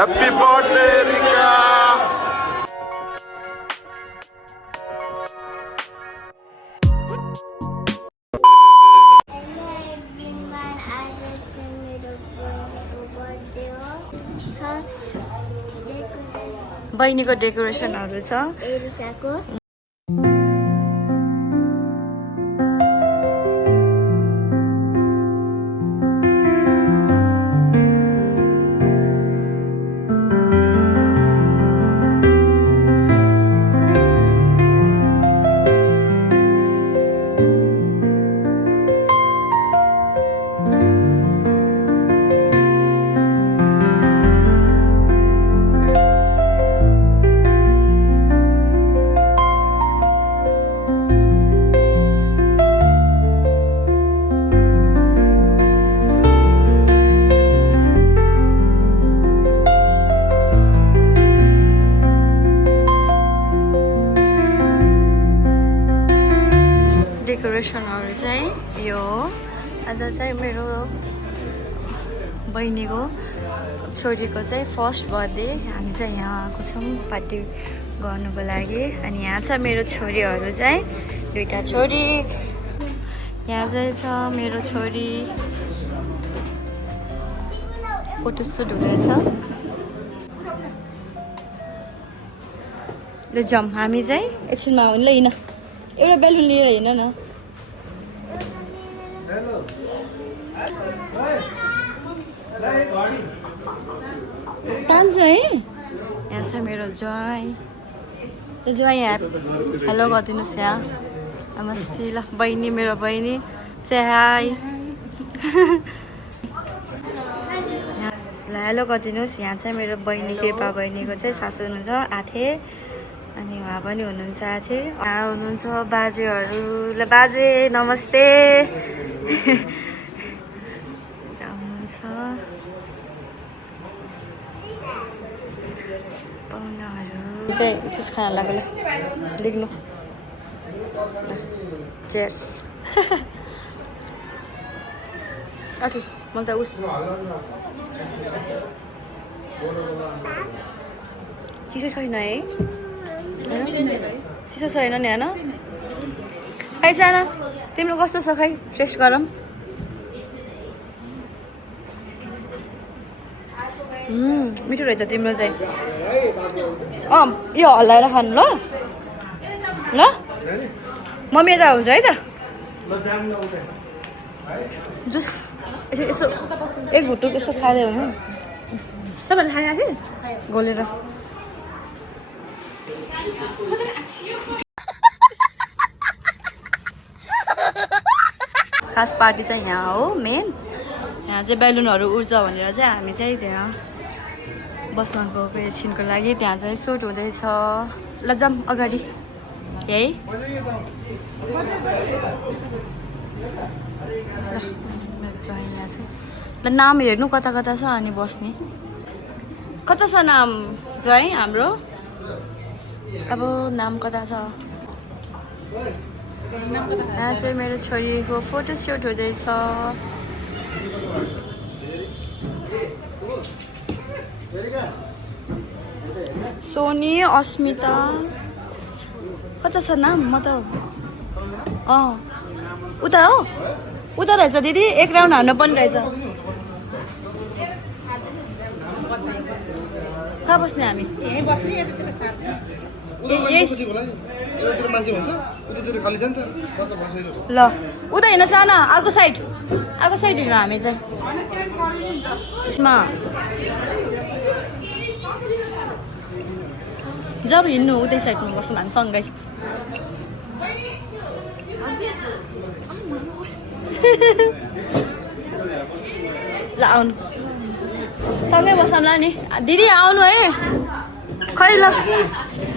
Happy birthday, Rika! बहिनीको डेकोरेसनहरु छ एरिकाको डेकोरेसनहरु चाहिँ यो आज चाहिँ मेरो बहिनीको छोरीको चाहिँ फर्स्ट बर्थडे हामी चाहिँ यहाँ आएको छौँ पार्टी गर्नुको लागि अनि यहाँ छ मेरो छोरीहरु चाहिँ दुईटा छोरी यहाँ चाहिँ छ मेरो छोरी फोटो सुट हुँदैछ ल जाम हामी चाहिँ एकछिनमा आउनु ल हिँड एउटा बेलुन लिएर हिँड न तान्छ है यहाँ छ मेरो ज्वाइँ ज्वाइँ हेलो गरिदिनुहोस् यहाँ नमस्ते ल बहिनी मेरो बहिनी से हाई ल हेलो गरिदिनुहोस् यहाँ चाहिँ मेरो बहिनी कृपा बहिनीको चाहिँ सासू हुनुहुन्छ आथे अनि उहाँ पनि हुनुहुन्छ आथे उहाँ हुनुहुन्छ बाजेहरू ल बाजे नमस्ते हुनुहुन्छ पाहुनाहरू चाहिँ जुस खान लाग्यो ल देख्नु चेयर्स अठी म त उस चिसो छैन है चिसो छैन नि होइन खै साना तिम्रो कस्तो छ खै टेस्ट गरौँ मिठो रहेछ तिम्रो चाहिँ यो हल्लाएर खानु ल ल मम्मी यता हुन्छ है त जुस यसो एक घुटुक यसो खाँदै हुनु तपाईँले खाएको थिएँ गोलेर खास पार्टी चाहिँ यहाँ हो मेन यहाँ चाहिँ बेलुनहरू उड्छ भनेर चाहिँ हामी चाहिँ त्यहाँ बस्न गएको एकछिनको लागि त्यहाँ चाहिँ सुट हुँदैछ ल जाऊँ अगाडि यही यहाँ चाहिँ ल नाम हेर्नु कता कता छ अनि बस्ने कता छ नाम ज्वाइँ हाम्रो अब नाम कता छ यहाँ चाहिँ मेरो छोरीको फोटो सुट हुँदैछ सोनी अस्मिता कता छ नाम म त उता हो उता रहेछ दिदी एक राउन्ड हान्नु पनि रहेछ कहाँ बस्ने हामी ल उता हिँड्न साना अर्को साइड हिँड्नु हामी चाहिँ जब हिँड्नु उतै साइडमा बस्छौँ हामी सँगै ल आउनु सँगै बस्छौँला नि दिदी आउनु है खै ल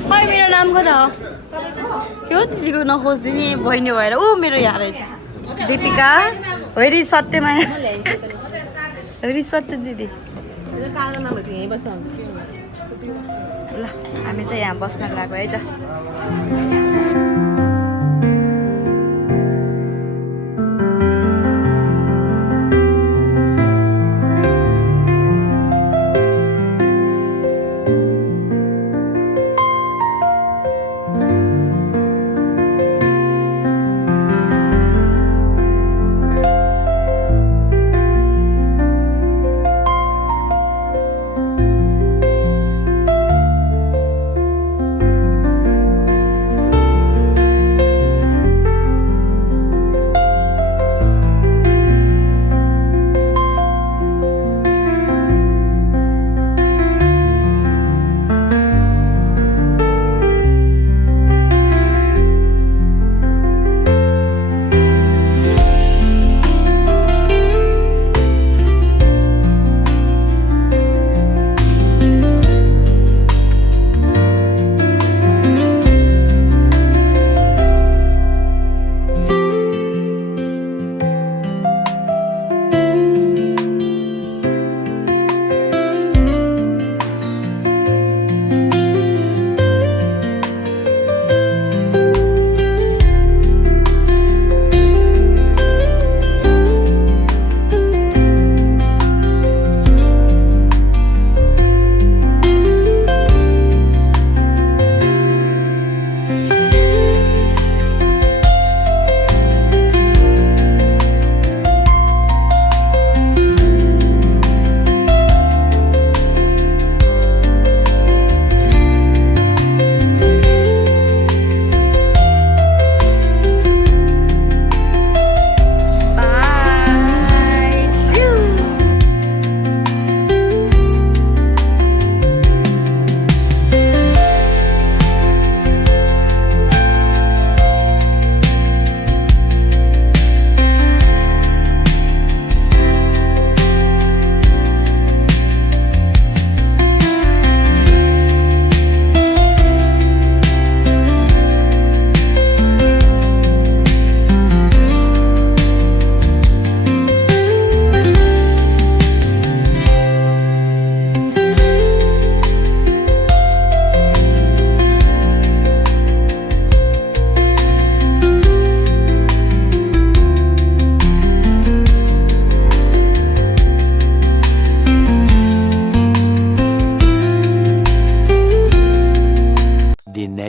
खै मेरो नाम कता हो के हो दिदीको नखोज दिदी बहिनी भएर ऊ मेरो यहाँ रहेछ दीपिका होइन सत्यमाया होइन सत्य दिदी ल हामी चाहिँ यहाँ बस्न लाग्यो है त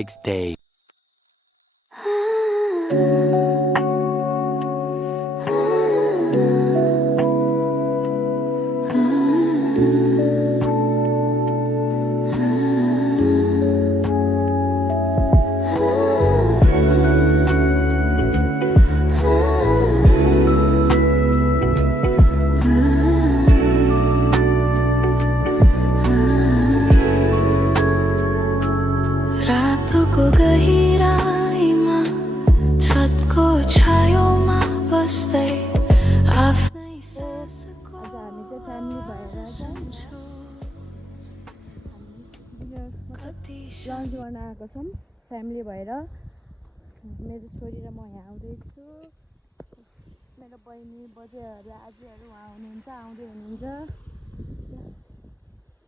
next day. रातोको गहिराईमा छतको छायोमा बस्दै आफ्नै सासको लन्च गर्न आएको छौँ फ्यामिली भएर मेरो छोरी र म यहाँ आउँदैछु मेरो बहिनी बजेहरू आजहरू उहाँ हुनुहुन्छ आउँदै हुनुहुन्छ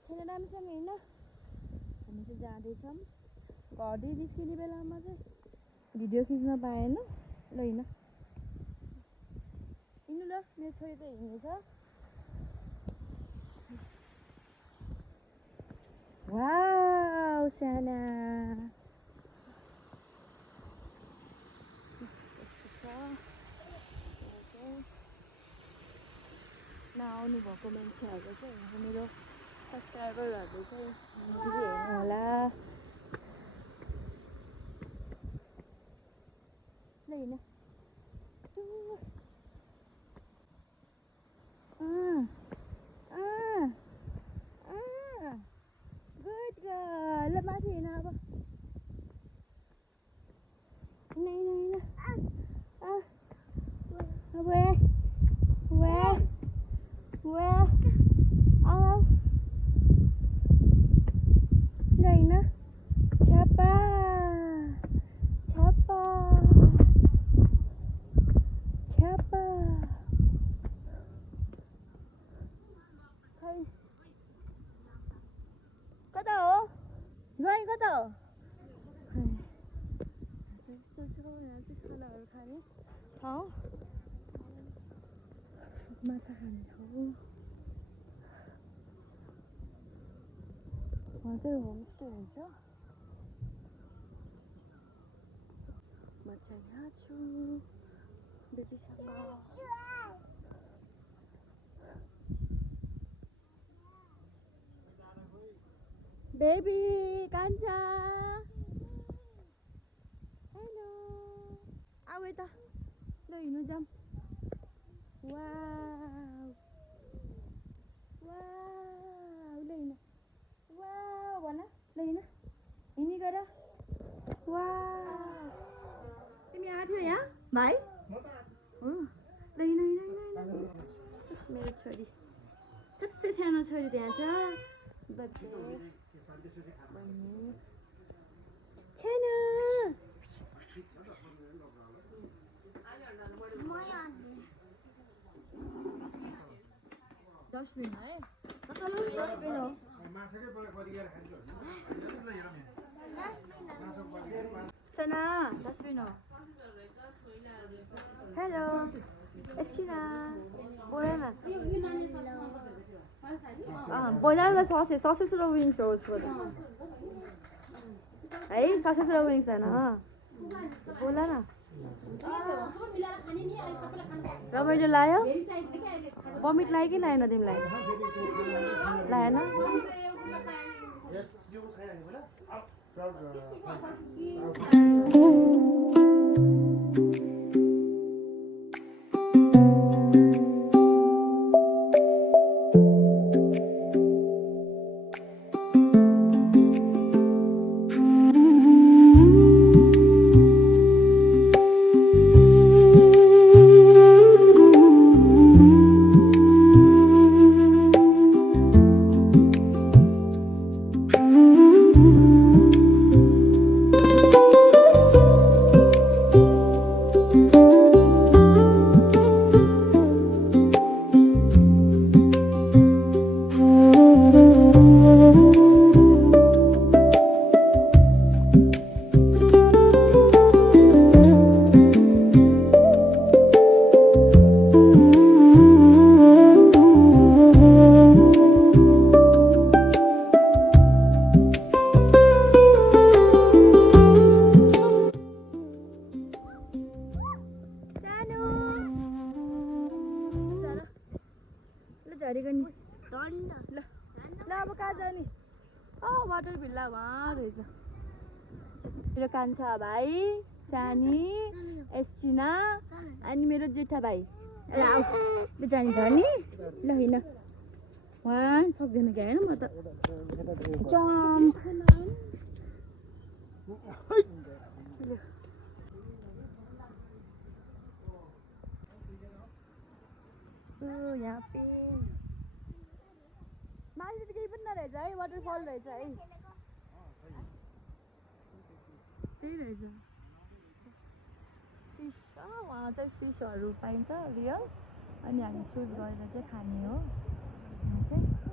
छैन राम्रोसँग होइन हामी चाहिँ जाँदैछौँ घरदेखि निस्किने बेलामा चाहिँ भिडियो खिच्न पाएन ल हिँड हिँड्नु ल मेरो छोरी त हिँड्नेछ वाउ साना यस्तो छ नआउनु भएको मान्छेहरू चाहिँ मेरो सब्सक्राइबरहरूले चाहिँ भिडियो हेर्नु होला ल हिँड गुड गर्ल ल माथि हिँड अब हिँड हिँड हिँड Where? Oh. Laina. Chapa. Chapa. Chapa. Hey. Kata ho? Join kata ho? Just खाने ठाउँ माछा खाने ठाउँ वहाँ चाहिँ होमस्टे हुन्छ म चाहिँ यहाँ छु बेबीसँग बेबी कान्छा हेलो आऊ यता ल हिँड्नु जाऊँ वाउ वाउ ल हिँड वाउ भन ल हिँड हिँडी गर वाउ तिमी आएको थियो यहाँ भाइ हो ल हिँड हिँड हिँड मेरो छोरी सबसे सानो छोरी त्यहाँ छ बच्चे छैन डस्टबिन है डस्टबिन हो सना डस्टबिन हो हेलो एस्टिना बोला न बोइलर र ससेस र विङ्स हो उसको त है ससेस र विङ्स होइन बोला न रमाइलो लाग्यो बमिट लाग्यो कि लागेन तिमीलाई लागेन झरेको नि ल ल अब कहाँ जाने वाटर भिल्ला वहाँ रहेछ मेरो कान्छा भाइ सानी एस्टिना अनि मेरो जेठा भाइ ल आऊ ल जाने त नि ल होइन वहाँ सक्दैन क्या होइन म त जम्प यहाँ पे मान्छे त केही पनि नरहेछ है वाटरफल रहेछ है त्यही रहेछ फिस वहाँ चाहिँ फिसहरू पाइन्छ रियल अनि हामी चुज गरेर चाहिँ खाने हो यहाँ चाहिँ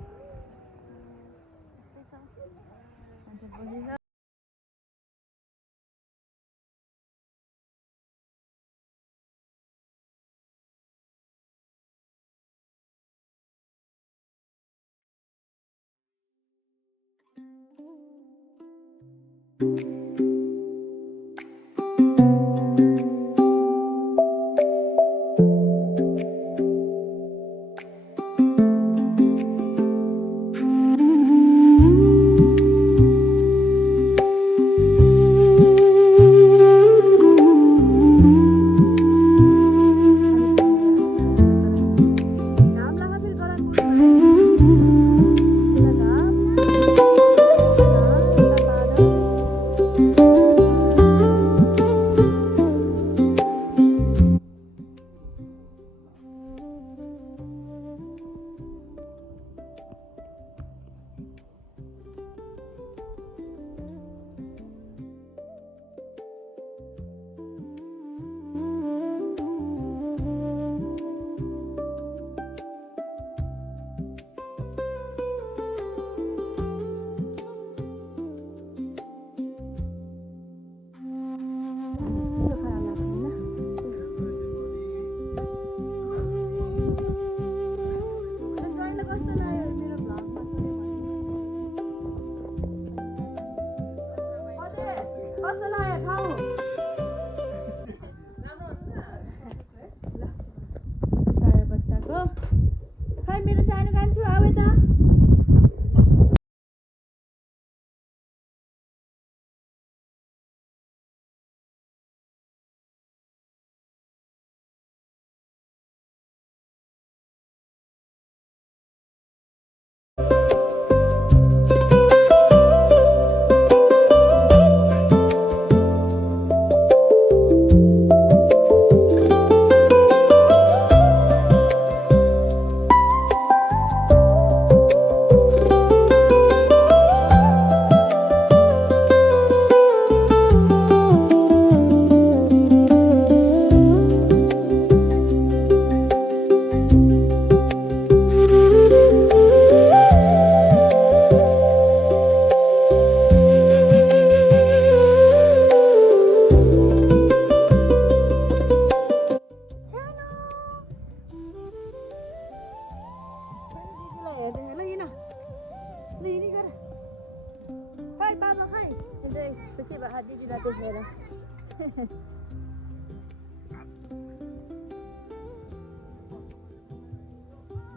दिदीलाई देखेर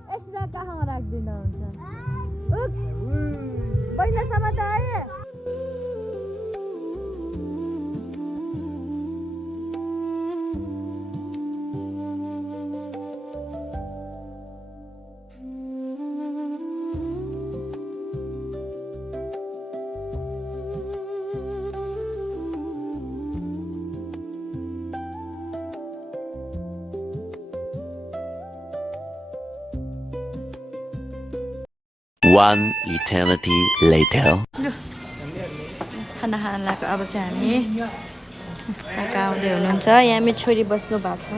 यसलाई कहाँ राख्दिन हुन्छ पहिलासम्म त आए One eternity later. खाना खान लाग्यो अब चाहिँ हामी काका आउँदै हुनुहुन्छ यहाँ मेरो छोरी बस्नु भएको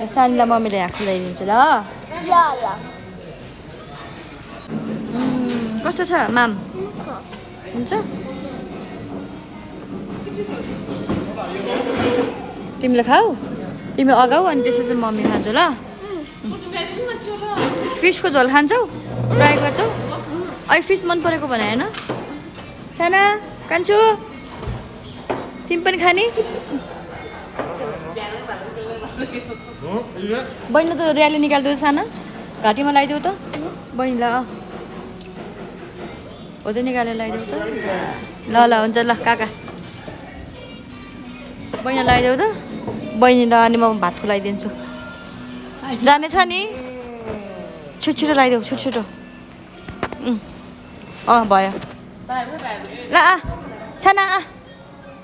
छ सानीलाई मम्मीले यहाँ खुलाइदिन्छु ल कस्तो छ माम हुन्छ तिमीले खाऊ तिमी अगाऊ अनि त्यसपछि मम्मी खान्छौ ल फिसको झोल खान्छौ ट्राई गर्छौ अहिले फिस मन परेको भने होइन साना कान्छु तिमी पनि खाने बहिनी त र्याली निकाल्दैछ साना घाँटीमा लगाइदेऊ त बहिनीलाई हो त निकालेर लगाइदेऊ त ल ल हुन्छ ल काका बहिनीलाई लगाइदेऊ त बहिनीलाई अनि म भात खुलाइदिन्छु जानेछ नि छिटो लगाइदेऊ छिटो भयो ल छाना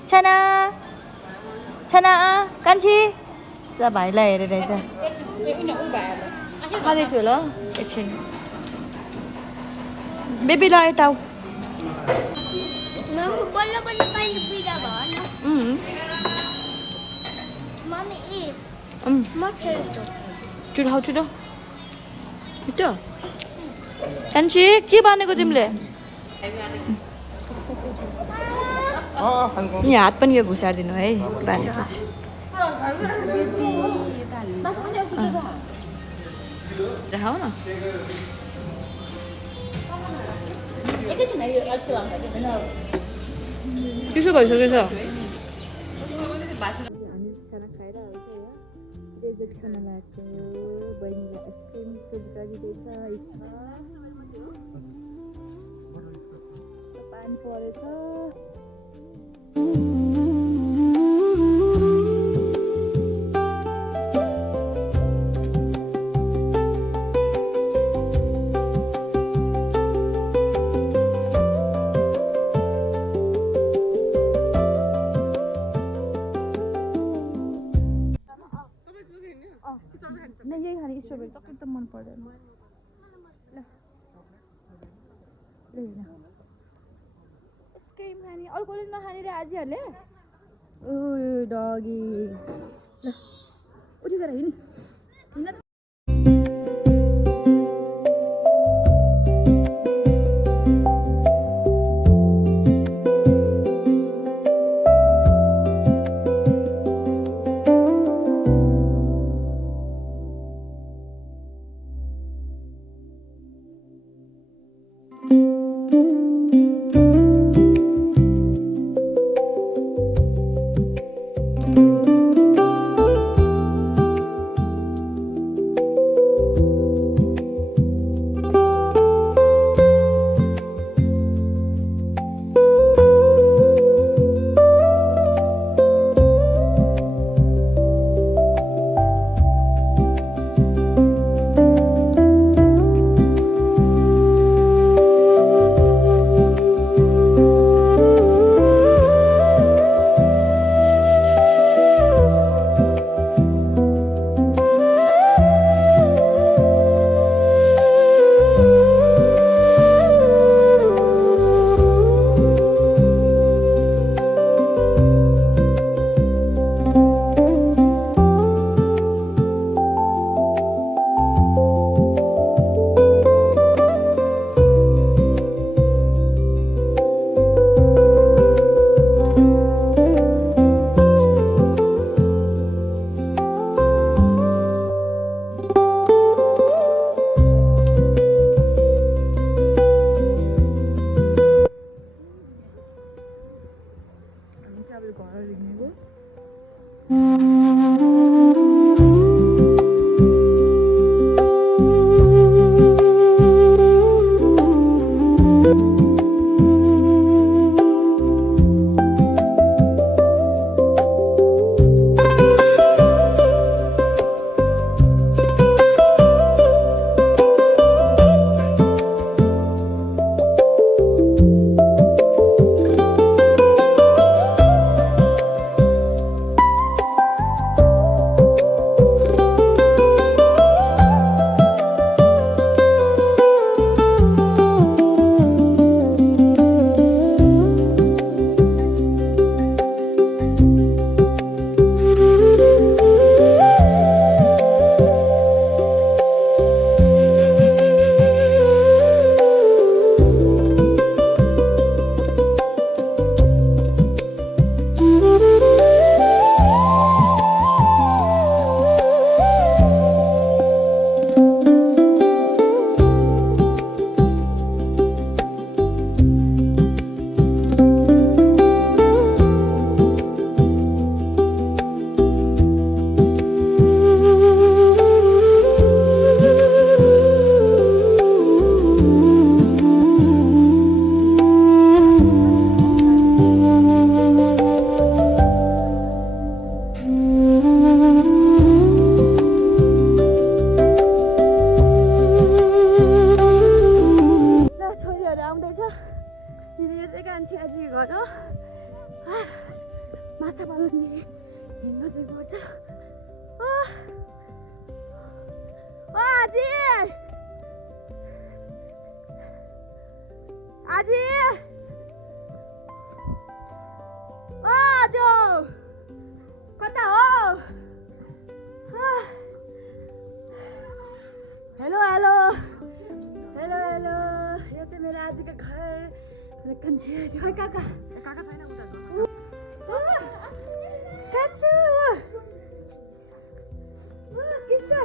छाना छाना कान्छी ल भाइलाई हेरेर चाहिँ खाँदैछु ल एकछिन बेबीलाई यता आऊ बल्ल बल्ल पानी पिरा भयो मम्मी मच्छर छिटो छिटो छिटो कान्छी के भनेको तिमीले यहाँ हात पनि यो घुसारिदिनु है बानेपछि खाऊ न चिसो भइसकेछ खाना खाएर डेजर्ट खाना लाग्छ बहिनीले आइसक्रिम सुप गरिदिँदैछ पानी परेछ यही खाने स्ट्रबेरी चक्लेट त मन पर्दैन आइसक्रिम खाने अर्कोले नखाने रे आजीहरूले ओ डगी ल उठेर हिँड यो चाहिँ कान्छी आजीको घर हो माछा पाल्ने हिँड्नु चाहिँ पर्छ आजी आजी आजो कता हो हेलो हेलो हेलो हेलो यो चाहिँ मेरो आजीको घर कान्छी आजी खै काका काका छैन उता काचु किस्ता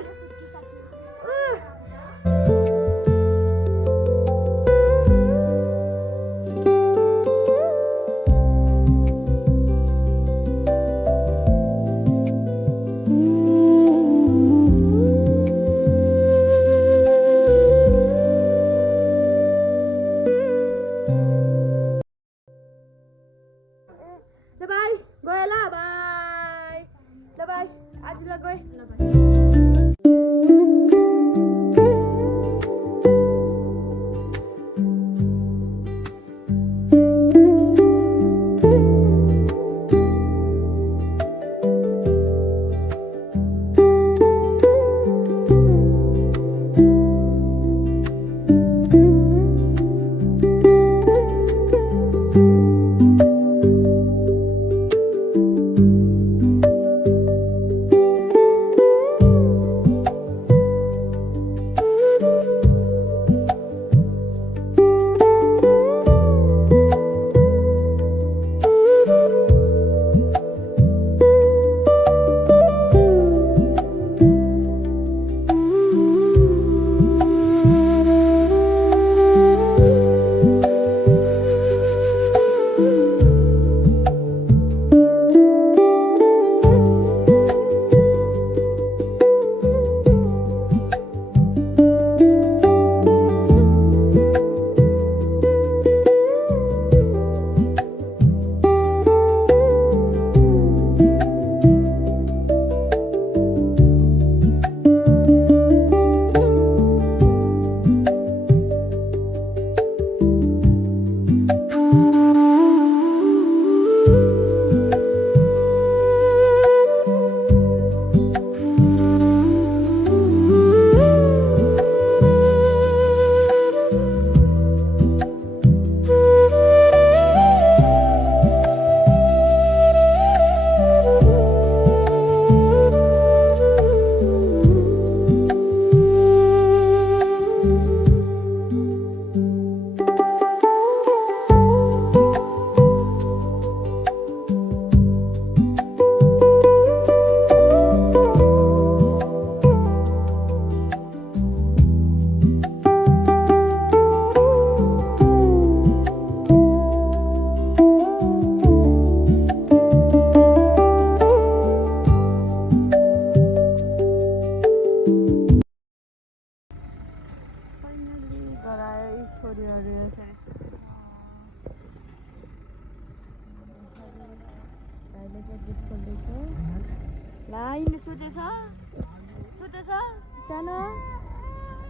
Sana,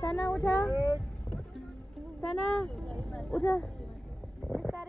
sana udah, sana udah, start.